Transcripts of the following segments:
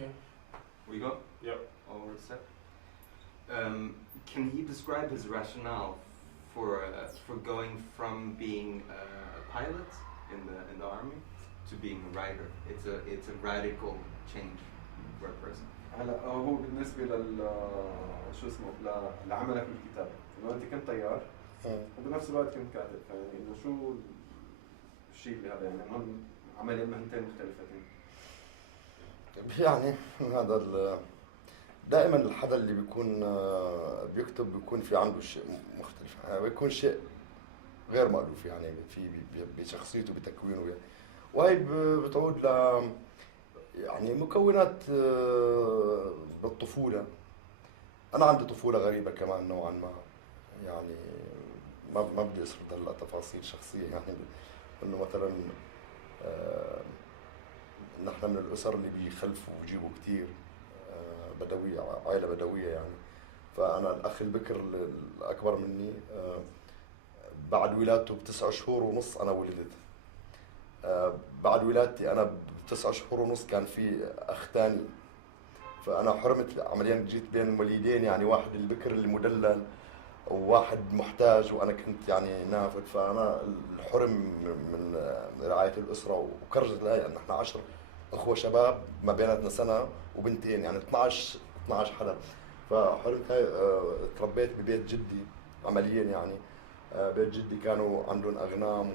Okay. We go? Yep. All set. Can he describe his rationale for going from being a pilot in the army to being a writer? It's a radical change for a person. هلا هو بالنسبه شو اسمه لعملك بالكتابه، انه انت كنت طيار وبنفس الوقت كنت كاتب، فيعني انه شو الشيء اللي هذا يعني عمليا مهنتين مختلفتين. يعني هذا دائما الحدا اللي بيكون بيكتب بيكون في عنده شيء مختلف، يعني بيكون شيء غير مألوف يعني في بشخصيته بتكوينه يعني. وهي بتعود ل يعني مكونات بالطفولة. أنا عندي طفولة غريبة كمان نوعا ما، يعني ما بدي أسرد هلا تفاصيل شخصية، يعني إنه مثلا نحن من الأسر اللي بيخلفوا ويجيبوا كتير، بدوية، عائلة بدوية يعني. فأنا الأخ البكر الأكبر مني بعد ولادته ب9 شهور ونص أنا ولدت. بعد ولادتي أنا ب9 شهور ونص كان في أخ تاني، فأنا حرمت عمليا، جيت بين وليدين يعني، واحد البكر اللي مدلل وواحد محتاج وأنا كنت يعني نافذ. فأنا الحرم من رعاية الأسرة، وكرجت لهي أن احنا 10 أخوة شباب ما بيناتنا سنة وبنتين، يعني 12 حدا. فحرمت هاي. تربيت ببيت جدي عمليا يعني. بيت جدي كانوا عندهم أغنام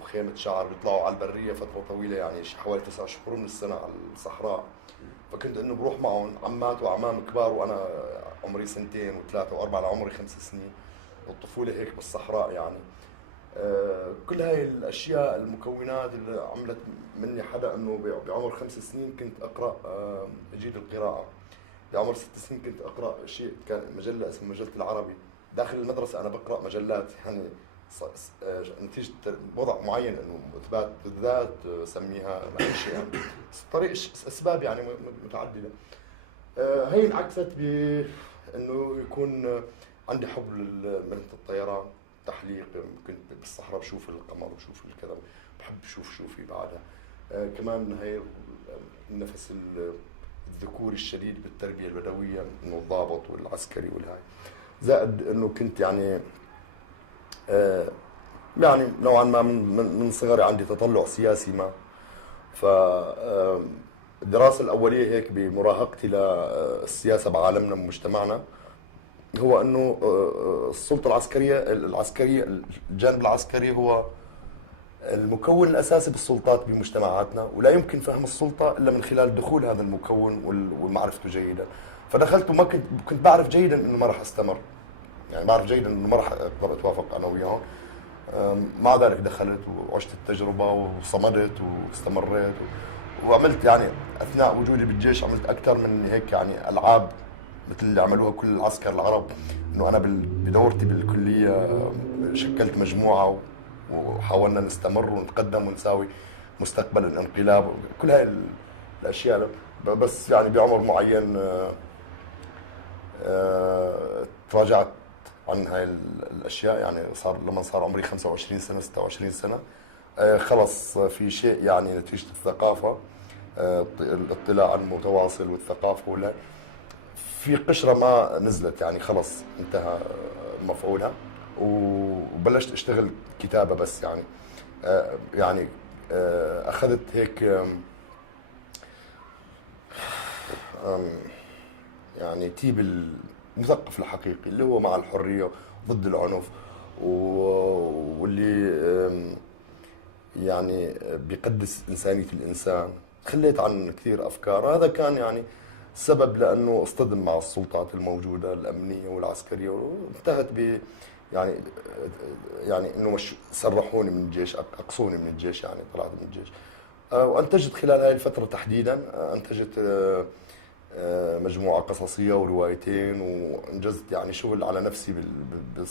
وخيمة شعر، بيطلعوا على البرية فترة طويلة يعني حوالي 9 شهور من السنة على الصحراء. فكنت إنه بروح معهم عمات وعمام كبار وأنا عمري 2 و3 و4 لعمري 5 سنين، والطفولة هيك بالصحراء يعني. كل هاي الأشياء المكونات اللي عملت مني حدا إنه بعمر 5 سنين كنت أقرأ، أجيد القراءة. بعمر 6 سنين كنت أقرأ شيء كان مجلة اسمها مجلة العربي. داخل المدرسة أنا بقرأ مجلات يعني نتيجة وضع معين، إنه إثبات الذات سميها معيشة يعني، طريق أسباب يعني متعددة. هي انعكست بإنه يكون عندي حب لمهنة الطيران، تحليق. كنت بالصحراء بشوف القمر وبشوف الكذا، بحب اشوف شو في بعدها. كمان هي النفس الذكوري الشديد بالتربية البدوية، إنه الضابط والعسكري والهاي، زائد إنه كنت يعني يعني نوعا ما من صغري عندي تطلع سياسي ما. فالدراسة الأولية هيك بمراهقتي للسياسة بعالمنا ومجتمعنا هو إنه السلطة العسكرية، الجانب العسكري هو المكون الأساسي بالسلطات بمجتمعاتنا، ولا يمكن فهم السلطة إلا من خلال دخول هذا المكون ومعرفته جيدا. فدخلت وما كنت بعرف جيدا إنه ما راح أستمر، يعني بعرف جيدا إنه ما راح أقدر أتوافق أنا وياهم. مع ذلك دخلت وعشت التجربة وصمدت واستمريت وعملت يعني أثناء وجودي بالجيش عملت أكثر من هيك يعني ألعاب مثل اللي عملوها كل العسكر العرب. إنه أنا بدورتي بالكلية شكلت مجموعة وحاولنا نستمر ونتقدم ونساوي مستقبل الانقلاب، كل هاي الأشياء. بس يعني بعمر معين تراجعت عن هاي الأشياء، يعني لما صار عمري 25 سنة 26 سنة خلص في شيء يعني نتيجة الثقافة، الاطلاع المتواصل والثقافة ولا في قشرة ما نزلت، يعني خلص انتهى مفعولها، وبلشت اشتغل كتابة. بس يعني يعني اخذت هيك يعني تيب المثقف الحقيقي اللي هو مع الحرية ضد العنف، واللي يعني بيقدس إنسانية الإنسان. خليت عن كثير أفكار. هذا كان يعني سبب لأنه اصطدم مع السلطات الموجودة الأمنية والعسكرية، وانتهت ب يعني إنه سرحوني من الجيش، أقصوني من الجيش، يعني طلعت من الجيش. وأنتجت خلال هاي الفترة تحديدا أنتجت مجموعة قصصية وروايتين، وانجزت يعني شغل على نفسي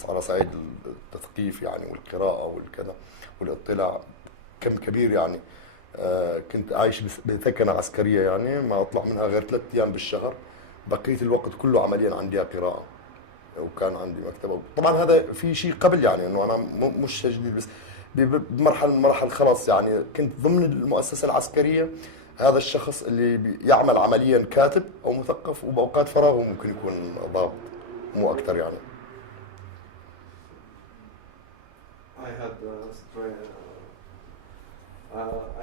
على صعيد التثقيف يعني والقراءة والكذا والاطلاع كم كبير يعني. كنت عايش بثكنة عسكرية يعني ما أطلع منها غير 3 أيام بالشهر، بقية الوقت كله عمليا عندي قراءة، وكان عندي مكتبة. طبعا هذا في شيء قبل يعني إنه أنا مش جديد، بس بمرحلة خلاص يعني كنت ضمن المؤسسة العسكرية هذا الشخص اللي يعمل عمليا كاتب او مثقف، وباوقات فراغه ممكن يكون ضابط، مو اكثر يعني.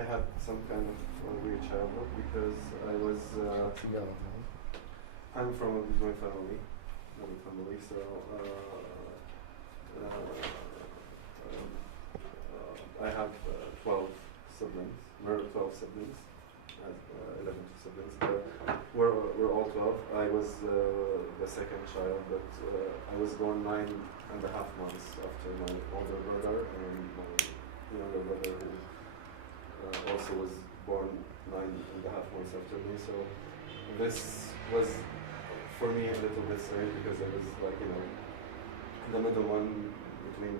I had some kind of weird childhood because I'm from a joint family, so I have 12 siblings. We're 12 siblings. I have 11 siblings. We're all 12. I was the second child, but I was born 9.5 months after my older brother and my younger brother, who also was born 9.5 months after me. So this was for me a little bit strange because I was like, the middle one between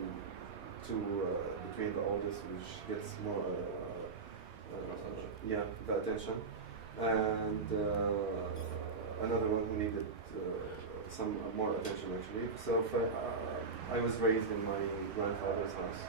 the oldest, which gets more the attention, and another one who needed some more attention actually. So I was raised in my grandfather's house.